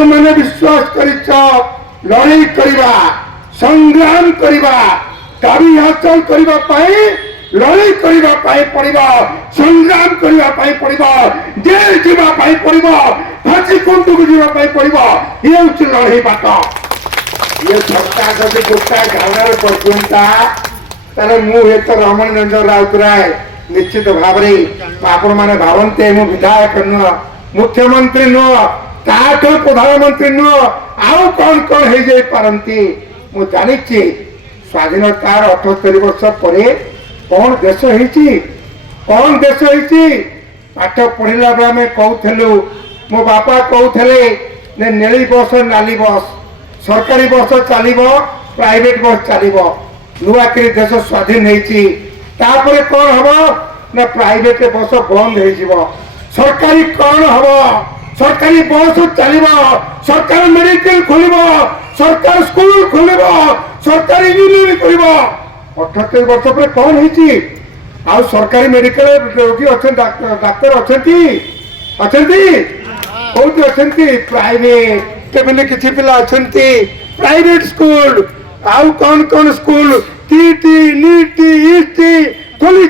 जो मैंने विश्वास करिछ लड़ाई करवा संग्राम करवा दाबी हासिल करवा पाए लड़ाई करवा पाए पड़िबा संग्राम करवा पाए पड़िबा जेल जीवा पाए पड़िबा फांसी कुंड को जीवा पाए पड़िबा ये उच्च लड़ाई बाट ये सरकार जब गोटा गाँव करता ताले मु एक रमण रंजन राउतराय निश्चित भाव आपण मैंने भावते मु विधायक नुह मुख्यमंत्री नुह ताठो प्रधानमंत्री नुह आउ कौन कौन हो जाई पारंती मु जानी स्वाधीनतार 78 वर्ष पर कौन देश होईची कौन देश होईची पाठ पढ़िला बेला में कहूलु मो बापा कहते ने नेली बस नाली बस सरकारी बस चलो प्राइवेट बस चलो नुआकरी देश स्वाधीन होईची तापर कौन हम ना प्राइवेट बस बंद हो सरकारी कौन हम सरकारी बस चलो सरकार मेडिकल खोल सरकार स्कूल खोल सरकारी इंजीनियरिंग कर 78 वर्ष पर कौन होईची आ सरकारी मेडिकल रोगी अच्छा डाक्तर अच्छा कौटी अच्छा प्राइवेट केवल किसी पिला अच्छा प्राइवेट स्कूल आउ कौन कौन स्कूल टीटी नीटी ईटी खोली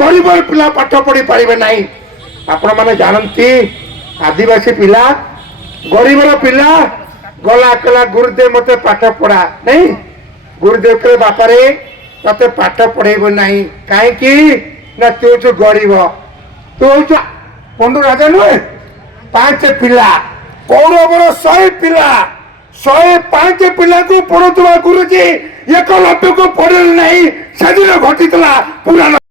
गरीब पिला पाठ पढ़ी पारे ना आपण मैंने जानती आदिवासी पिला गरीब पिला गला कला गुरुदेव मत पाठ पढ़ा नहीं गुरुदेव के बापारे ते पाठ पढ़ेब ना कहीं ना तू जो गरीब तू हूँ पंडु राजा नुहे 5 पिला कौरवर 100 पिला 105 पिला को पढ़ुवा गुरुजी 1 लक्ष को पढ़े नहीं से दिन घटी पूरा